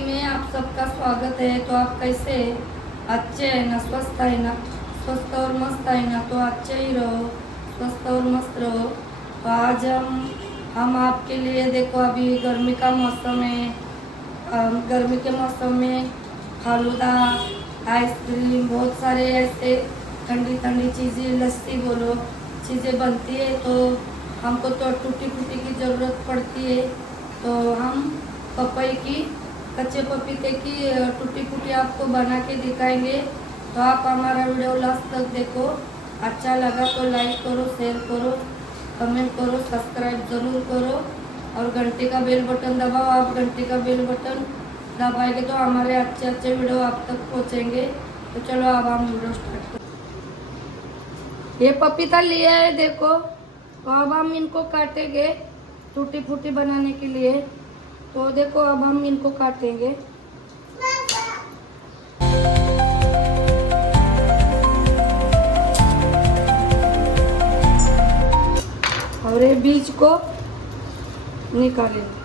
में आप सबका स्वागत है। तो आप कैसे हैं? अच्छे हैं ना? स्वस्थ है ना? स्वस्थ और मस्त है ना? तो अच्छे ही रहो, स्वस्थ और मस्त रहो। तो आज हम आपके लिए देखो, अभी गर्मी का मौसम है। गर्मी के मौसम में फालूदा, आइसक्रीम, बहुत सारे ऐसे ठंडी ठंडी चीज़ें, लस्सी बोलो, चीज़ें बनती है। तो हमको तो टूटी फूटी की ज़रूरत पड़ती है। तो हम पपई की, कच्चे पपीते की टूटी फूटी आपको बना के दिखाएंगे। तो आप हमारा वीडियो लास्ट तक देखो। अच्छा लगा तो लाइक करो, शेयर करो, कमेंट करो, सब्सक्राइब ज़रूर करो और घंटे का बेल बटन दबाओ। आप घंटे का बेल बटन दबाएंगे तो हमारे अच्छे अच्छे वीडियो आप तक पहुँचेंगे। तो चलो अब हम वीडियो स्टार्ट करें। ये पपीता लिया है देखो। तो अब हम इनको काटेंगे टूटी फूटी बनाने के लिए। तो देखो अब हम इनको काटेंगे। और ये बीज को निकालेंगे।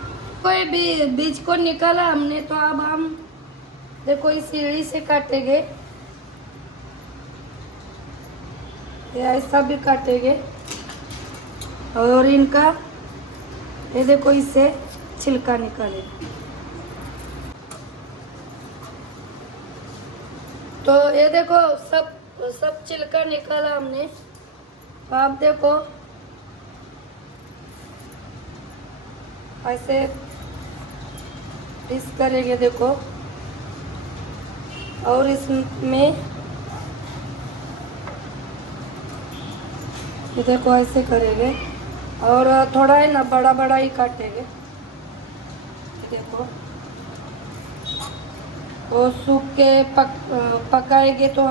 तो ये बीज को निकाला हमने। तो अब हम देखो इस सीढ़ी से काटेंगे, ये ऐसा भी काटेंगे। और इनका ये देखो इससे छिलका निकालेंगे। तो ये देखो सब छिलका निकाला हमने। तो आप देखो ऐसे पीस करेंगे देखो। और इसमें ये देखो ऐसे करेंगे। और थोड़ा है ना बड़ा बड़ा ही काटेंगे। देखो वो सूख के पकाएंगे तो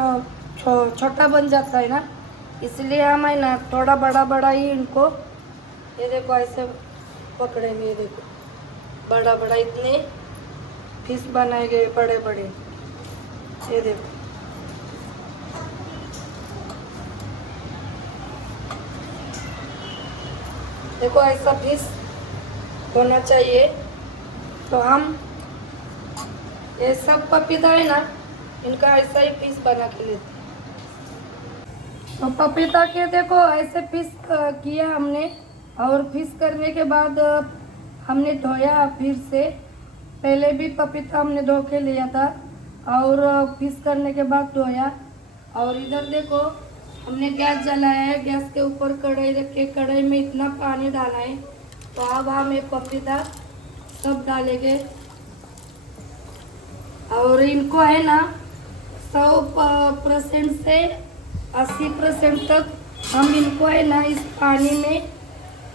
छोटा बन जाता है ना, इसलिए हम है ना थोड़ा बड़ा बड़ा ही इनको, ये देखो ऐसे पकड़ेंगे। ये देखो बड़ा बड़ा इतने पीस बनाएंगे, बड़े बड़े। ये देखो देखो ऐसा पीस होना चाहिए। तो हम ये सब पपीता है ना, इनका ऐसा ही पीस बना के लेते हैं। तो पपीता के देखो ऐसे पीस किया हमने। और पीस करने के बाद हमने धोया फिर से। पहले भी पपीता हमने धो के लिया था और पीस करने के बाद धोया। और इधर देखो हमने गैस जलाया है। गैस के ऊपर कढ़ाई रख के कढ़ाई में इतना पानी डाला है। तो अब हम ये पपीता सब डालेंगे। और इनको है ना 100% से 80% तक हम इनको है ना इस पानी में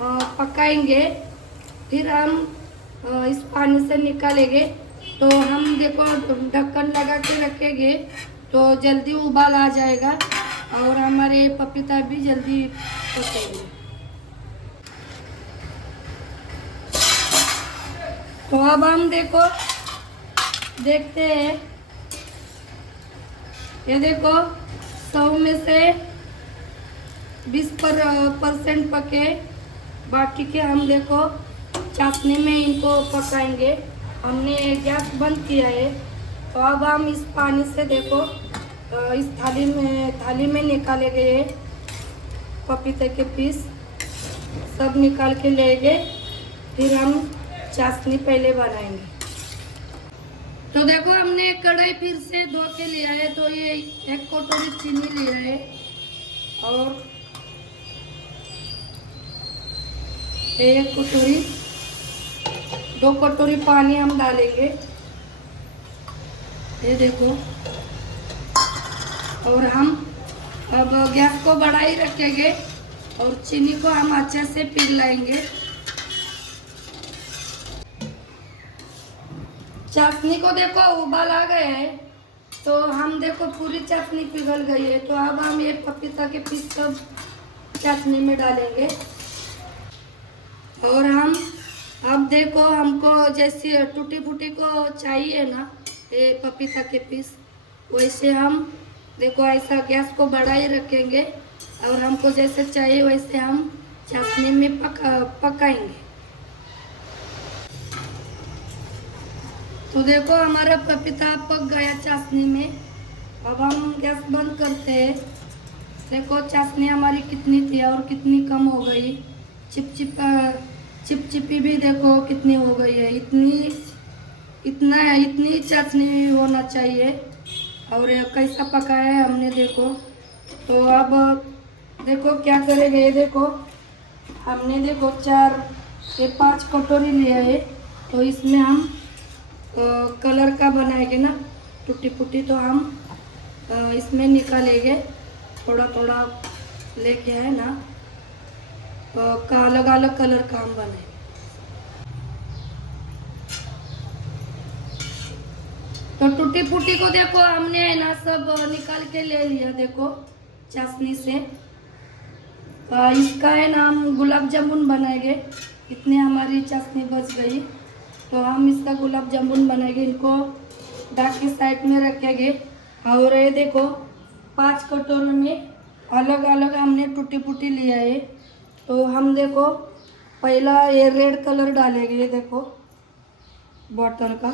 पकाएंगे। फिर हम इस पानी से निकालेंगे। तो हम देखो ढक्कन लगा के रखेंगे तो जल्दी उबाल आ जाएगा और हमारे पपीता भी जल्दी पकेंगे। तो अब हम देखो देखते हैं। ये देखो 100 में से 20% पके, बाकी के हम देखो चाशनी में इनको पकाएंगे। हमने गैस बंद किया है। तो अब हम इस पानी से देखो इस थाली में निकाले गए पपीते के पीस सब निकाल के लेंगे। फिर हम चाशनी पहले बनाएंगे। तो देखो हमने कढ़ाई फिर से धो के लिया है। तो ये 1 कटोरी चीनी लिया है और 1 कटोरी 2 कटोरी पानी हम डालेंगे। ये देखो। और हम अब गैस को बढ़ा ही रखेंगे और चीनी को हम अच्छे से पिघलाएंगे। चाशनी को देखो उबाल आ गए हैं। तो हम देखो पूरी चाशनी पिघल गई है। तो अब हम ये पपीता के पीस सब चाशनी में डालेंगे। और हम अब देखो हमको जैसे टूटी फूटी को चाहिए ना ये पपीता के पीस, वैसे हम देखो ऐसा गैस को बढ़ा ही रखेंगे। और हमको जैसे चाहिए वैसे हम चाशनी में पकाएंगे। तो देखो हमारा पपीता पक गया चाशनी में। अब हम गैस बंद करते हैं। देखो चाशनी हमारी कितनी थी और कितनी कम हो गई। चिपचिपी भी देखो कितनी हो गई है। इतनी चाशनी होना चाहिए। और ये कैसा पकाया है हमने देखो। तो अब देखो क्या करेंगे। ये देखो हमने देखो 5 कटोरी लिया है। तो इसमें हम कलर का बनाएंगे ना टूटी फूटी। तो हम इसमें निकालेंगे थोड़ा थोड़ा लेके है ना। का अलग अलग कलर का हम बनाए। तो टूटी फूटी को देखो हमने है ना सब निकाल के ले लिया देखो चाशनी से। इसका है ना हम गुलाब जामुन बनाएंगे। इतनी हमारी चाशनी बच गई। तो हम इसका गुलाब जामुन बनाएंगे। इनको ढक के साइड में रखेंगे। और ये देखो 5 कटोरी में अलग अलग हमने टूटी फूटी लिया है। तो हम देखो पहला ये रेड कलर डालेंगे। ये देखो बॉटल का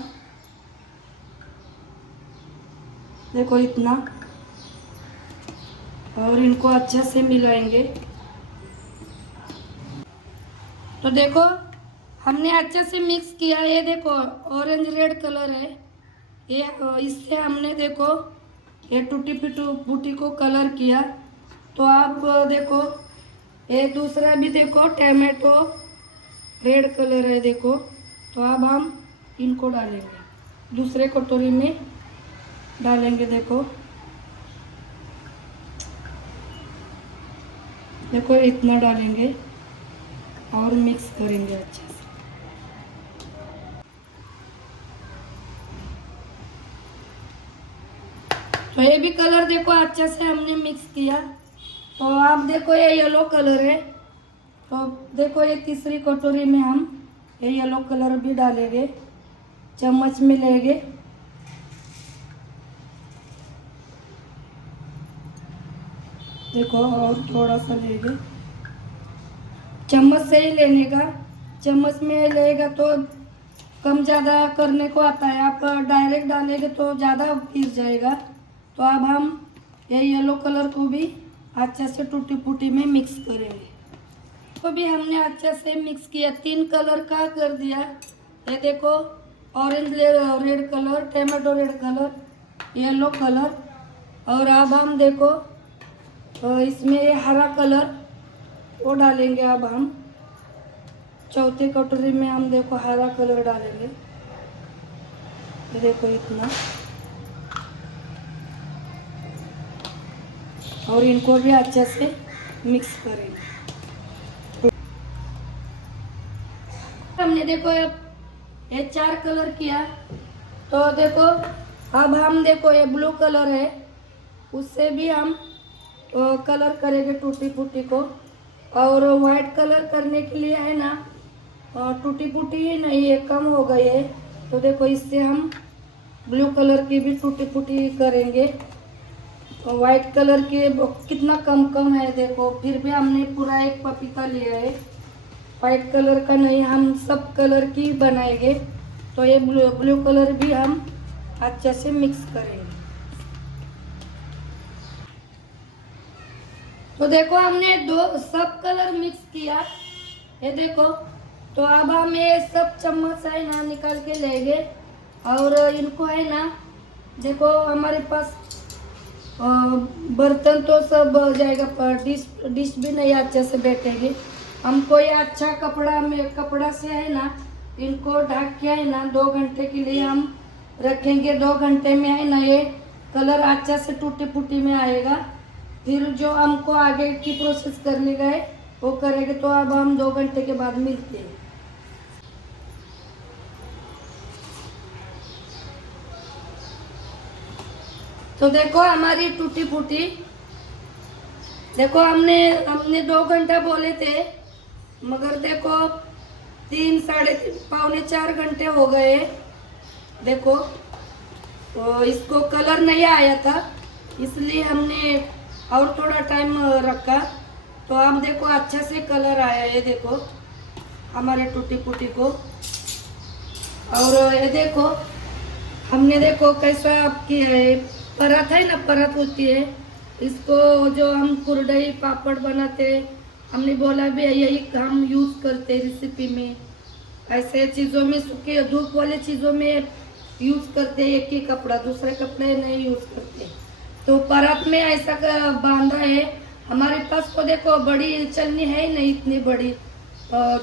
देखो इतना। और इनको अच्छे से मिलाएंगे। तो देखो हमने अच्छे से मिक्स किया। ये देखो ऑरेंज रेड कलर है ये। इससे हमने देखो ये टूटी फूटी को कलर किया। तो आप देखो ये दूसरा भी देखो टमाटो रेड कलर है देखो। तो अब हम इनको डालेंगे दूसरे कटोरी में डालेंगे। देखो देखो इतना डालेंगे और मिक्स करेंगे अच्छे से। तो ये भी कलर देखो अच्छे से हमने मिक्स किया। तो आप देखो ये येलो कलर है। तो देखो ये तीसरी कटोरी में हम ये येलो कलर भी डालेंगे। चम्मच में लेंगे। देखो और थोड़ा सा लेंगे। चम्मच से ही लेने का। चम्मच में लेगा तो कम ज़्यादा करने को आता है। आप डायरेक्ट डालेंगे तो ज़्यादा गिर जाएगा। तो अब हम ये येलो कलर को भी अच्छे से टूटी फूटी में मिक्स करेंगे। तो भी हमने अच्छे से मिक्स किया। 3 कलर का कर दिया। ये देखो orange red colour, tomato red colour, yellow colour. और अब हम देखो इसमें ये हरा कलर वो डालेंगे। अब हम चौथे कटोरी में हम देखो हरा कलर डालेंगे। ये देखो इतना। और इनको भी अच्छे से मिक्स करेंगे। हमने देखो ये 4 कलर किया। तो देखो अब हम देखो ये ब्लू कलर है उससे भी हम कलर करेंगे टूटी फूटी को। और वाइट कलर करने के लिए है ना टूटी फूटी ही नहीं है कम हो गई है। तो देखो इससे हम ब्लू कलर की भी टूटी फूटी करेंगे। वाइट कलर के कितना कम है देखो। फिर भी हमने पूरा एक पपीता लिया है। वाइट कलर का नहीं हम सब कलर की बनाएंगे। तो ये ब्लू कलर भी हम अच्छे से मिक्स करेंगे। तो देखो हमने सब कलर मिक्स किया। ये देखो। तो अब हम ये सब चम्मच है ना निकाल के लेंगे। और इनको है ना देखो हमारे पास बर्तन तो सब जाएगा पर डिश भी नहीं अच्छे से बैठेगी। हमको ये अच्छा कपड़ा से है ना इनको ढक के है ना 2 घंटे के लिए हम रखेंगे। 2 घंटे में है ना ये कलर अच्छा से टूटी फूटी में आएगा। फिर जो हमको आगे की प्रोसेस करने का है वो करेंगे। तो अब हम 2 घंटे के बाद मिलते हैं। तो देखो हमारी टूटी फूटी देखो हमने 2 घंटा बोले थे मगर देखो 3 साढ़े 3 पौने 4 घंटे हो गए। देखो तो इसको कलर नहीं आया था इसलिए हमने और थोड़ा टाइम रखा। तो अब देखो अच्छे से कलर आया है देखो हमारे टूटी फूटी को। और ये देखो हमने देखो कैसा किया है, परत है ना, परत होती है, इसको जो हम कुरडई पापड़ बनाते, हमने बोला भी यही हम यूज़ करते रेसिपी में। ऐसे चीज़ों में, सूखे धूप वाले चीज़ों में यूज़ करते, एक ही कपड़ा, दूसरे कपड़े नहीं यूज़ करते। तो परत में ऐसा बांधा है। हमारे पास को देखो बड़ी चलनी है नहीं, इतनी बड़ी,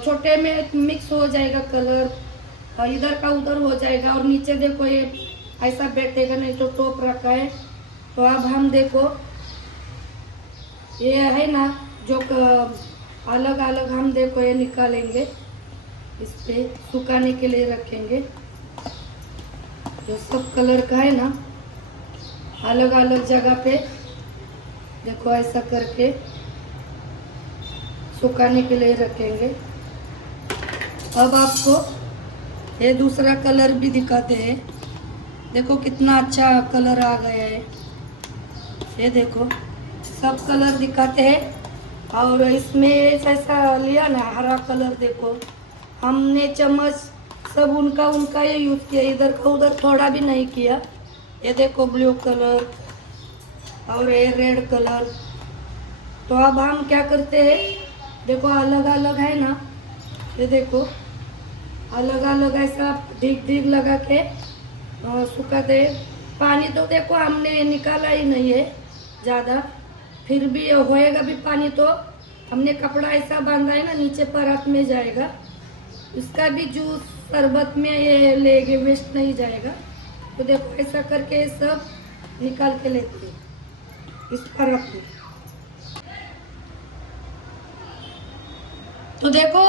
छोटे में मिक्स हो जाएगा कलर, इधर का उधर हो जाएगा, और नीचे देखो ये ऐसा बैठेगा नहीं, तो टोप रखा है। तो अब हम देखो ये है ना, जो अलग अलग हम देखो ये निकालेंगे, इस पे सुखाने के लिए रखेंगे। जो सब कलर का है ना, अलग अलग जगह पे देखो ऐसा करके सुखाने के लिए रखेंगे। अब आपको ये दूसरा कलर भी दिखाते हैं। देखो कितना अच्छा कलर आ गया है, ये देखो सब कलर दिखाते हैं। और इसमें ऐसा लिया ना हरा कलर, देखो हमने चम्मच सब उनका उनका ये यूज़ किया, इधर का उधर थोड़ा भी नहीं किया। ये देखो ब्लू कलर और ये रेड कलर। तो अब हम क्या करते हैं, देखो अलग अलग है ना, ये देखो अलग अलग ऐसा डिग डिग लगा के सुखाते। पानी तो देखो हमने निकाला ही नहीं है ज़्यादा, फिर भी होएगा भी पानी, तो हमने कपड़ा ऐसा बांधा है ना, नीचे परत में जाएगा, इसका भी जूस शरबत में ये लेके वेस्ट नहीं जाएगा। तो देखो ऐसा करके ये सब निकाल के लेते हैं इस परत में। तो देखो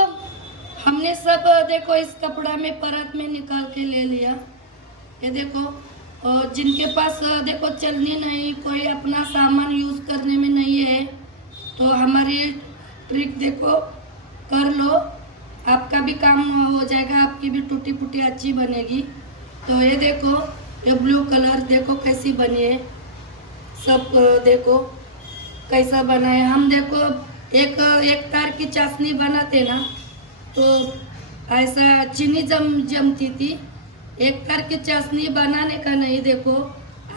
हमने सब देखो इस कपड़ा में परत में निकाल के ले लिया। ये देखो, और जिनके पास देखो चलनी नहीं, कोई अपना सामान यूज़ करने में नहीं है, तो हमारी ट्रिक देखो कर लो, आपका भी काम हो जाएगा, आपकी भी टूटी फूटी अच्छी बनेगी। तो ये देखो ये ब्लू कलर देखो कैसी बनी है, सब देखो कैसा बना है। हम देखो एक एक तार की चाशनी बनाते ना, तो ऐसा चीनी जमती थी। एक तार की चाशनी बनाने का नहीं, देखो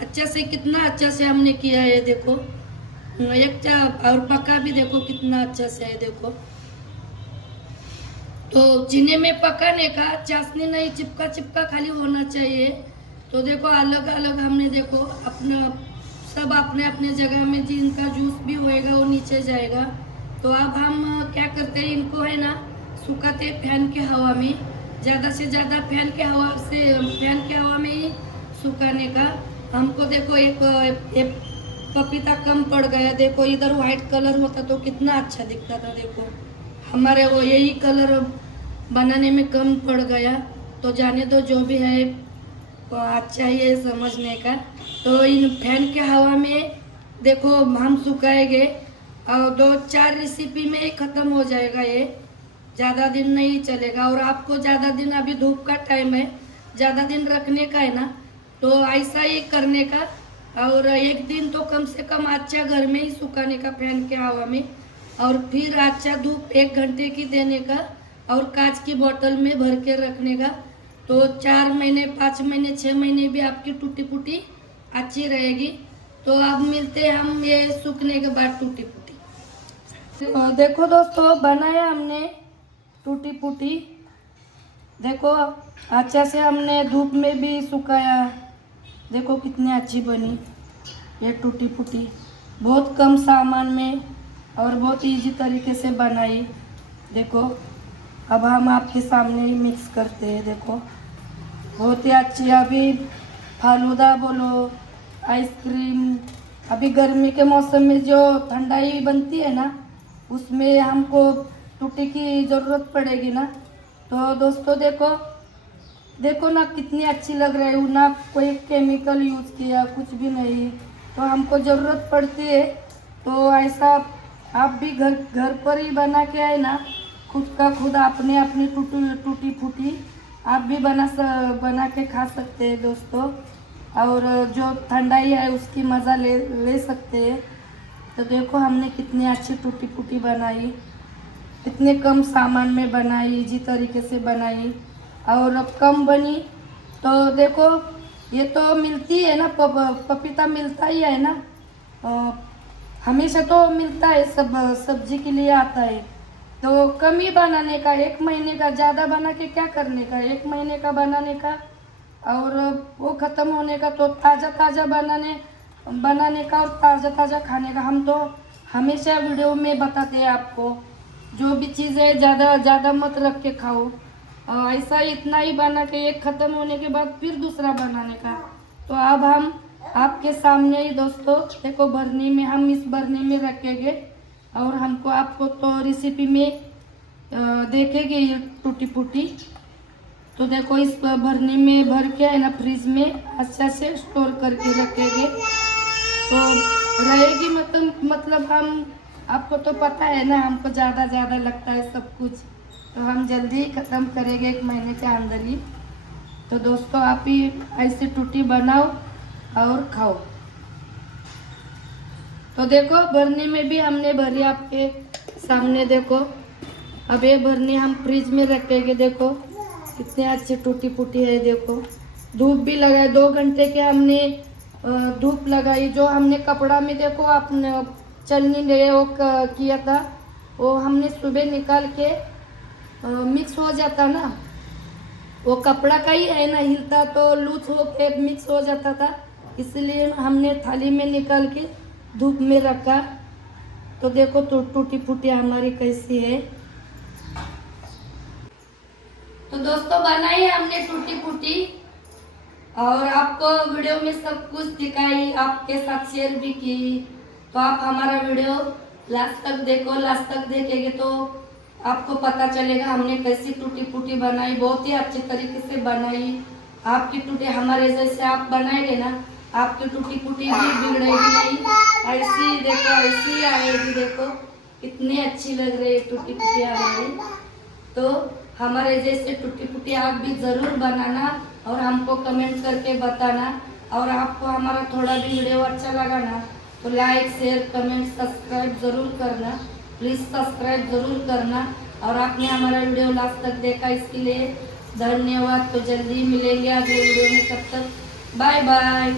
अच्छा से कितना अच्छा से हमने किया है, देखो और पका भी देखो कितना अच्छा से है, देखो। तो चीनी में पकाने का, चाशनी नहीं चिपका चिपका खाली होना चाहिए। तो देखो अलग अलग हमने देखो अपना सब अपने अपने जगह में, जिनका जूस भी होएगा वो नीचे जाएगा। तो अब हम क्या करते हैं, इनको है ना सुखाते फैन के हवा में, ज़्यादा से ज़्यादा फैन के हवा में ही सुखाने का। हमको देखो एक पपीता कम पड़ गया, देखो इधर वाइट कलर होता तो कितना अच्छा दिखता था, देखो हमारे वो यही कलर बनाने में कम पड़ गया। तो जाने दो, जो भी है तो अच्छा ही है समझने का। तो इन फैन के हवा में देखो हम सुखाएंगे, और 2-4 रेसिपी में ही ख़त्म हो जाएगा, ये ज़्यादा दिन नहीं चलेगा। और आपको ज़्यादा दिन, अभी धूप का टाइम है, ज़्यादा दिन रखने का है ना, तो ऐसा ही करने का। और एक दिन तो कम से कम अच्छा घर में ही सुखाने का फैन के हवा में, और फिर अच्छा धूप 1 घंटे की देने का, और कांच की बोतल में भर के रखने का। तो 4 महीने 5 महीने 6 महीने भी आपकी टूटी फूटी अच्छी रहेगी। तो अब मिलते हैं हम ये सूखने के बाद टूटी फूटी। देखो दोस्तों बनाया हमने टूटी फूटी, देखो अच्छा से हमने धूप में भी सुखाया, देखो कितनी अच्छी बनी ये टूटी फूटी, बहुत कम सामान में और बहुत इजी तरीके से बनाई। देखो अब हम आपके सामने ही मिक्स करते हैं, देखो बहुत ही अच्छी। अभी फालूदा बोलो, आइसक्रीम, अभी गर्मी के मौसम में जो ठंडाई बनती है ना, उसमें हमको टूटी की ज़रूरत पड़ेगी ना। तो दोस्तों देखो ना कितनी अच्छी लग रही है, ना कोई केमिकल यूज़ किया, कुछ भी नहीं। तो हमको ज़रूरत पड़ती है, तो ऐसा आप भी घर पर ही बना के आए ना, खुद का खुद अपने अपनी टूटी फूटी आप भी बना के खा सकते हैं दोस्तों। और जो ठंडाई है उसकी मज़ा ले सकते हैं। तो देखो हमने कितनी अच्छी टूटी फूटी बनाई, इतने कम सामान में बनाई, इजी तरीके से बनाई, और कम बनी। तो देखो ये तो मिलती है ना, पपीता मिलता ही है ना, हमेशा तो मिलता है, सब सब्जी के लिए आता है। तो कम ही बनाने का, 1 महीने का, ज़्यादा बना के क्या करने का, 1 महीने का बनाने का, और वो ख़त्म होने का। तो ताज़ा ताज़ा बनाने का और ताज़ा ताज़ा खाने का। हम तो हमेशा वीडियो में बताते हैं आपको, जो भी चीज़ है ज़्यादा ज़्यादा मत रख के खाओ। ऐसा इतना ही बना के एक ख़त्म होने के बाद फिर दूसरा बनाने का। तो अब हम आपके सामने ही दोस्तों देखो, भरनी में, हम इस भरनी में रखेंगे और हमको आपको तो रेसिपी में देखेंगे ये टूटी फूटी। तो देखो इस भरनी में भर के है ना, फ्रिज में अच्छा से स्टोर करके रखेंगे तो रहेगी। मतलब हम, आपको तो पता है ना, हमको ज़्यादा लगता है सब कुछ, तो हम जल्दी ख़त्म करेंगे 1 महीने के अंदर ही। तो दोस्तों आप ही ऐसे टूटी बनाओ और खाओ। तो देखो भरने में भी हमने भरी आपके सामने, देखो अब ये भरने हम फ्रिज में रखेंगे। देखो कितने अच्छे टूटी फूटी है। देखो धूप भी लगाए, 2 घंटे के हमने धूप लगाई। जो हमने कपड़ा में देखो आपने चलनी ले वो किया था, वो हमने सुबह निकाल के मिक्स हो जाता ना, वो कपड़ा का ही है ना, हिलता तो लूज हो के मिक्स हो जाता था, इसलिए हमने थाली में निकाल के धूप में रखा। तो देखो तो टूटी फूटी हमारी कैसी है। तो दोस्तों बनाई हमने टूटी फूटी और आपको वीडियो में सब कुछ दिखाई, आपके साथ शेयर भी की। तो आप हमारा वीडियो लास्ट तक देखो, लास्ट तक देखेंगे तो आपको पता चलेगा हमने कैसी टूटी फूटी बनाई, बहुत ही अच्छे तरीके से बनाई। आपकी टूटी हमारे जैसे आप बनाएंगे ना, आपकी टूटी फूटी भी बिगड़ेगी नहीं, ऐसी देखो ऐसी आएगी। देखो कितनी अच्छी लग रही है टूटी फूटी हमारी। तो हमारे जैसे टूटी फूटी आप भी ज़रूर बनाना और हमको कमेंट करके बताना। और आपको हमारा थोड़ा भी वीडियो अच्छा लगा ना तो लाइक शेयर कमेंट सब्सक्राइब ज़रूर करना, प्लीज़ सब्सक्राइब ज़रूर करना। और आपने हमारा वीडियो लास्ट तक देखा इसके लिए धन्यवाद। तो जल्दी मिलेंगे अगले वीडियो में, तब तक बाय बाय।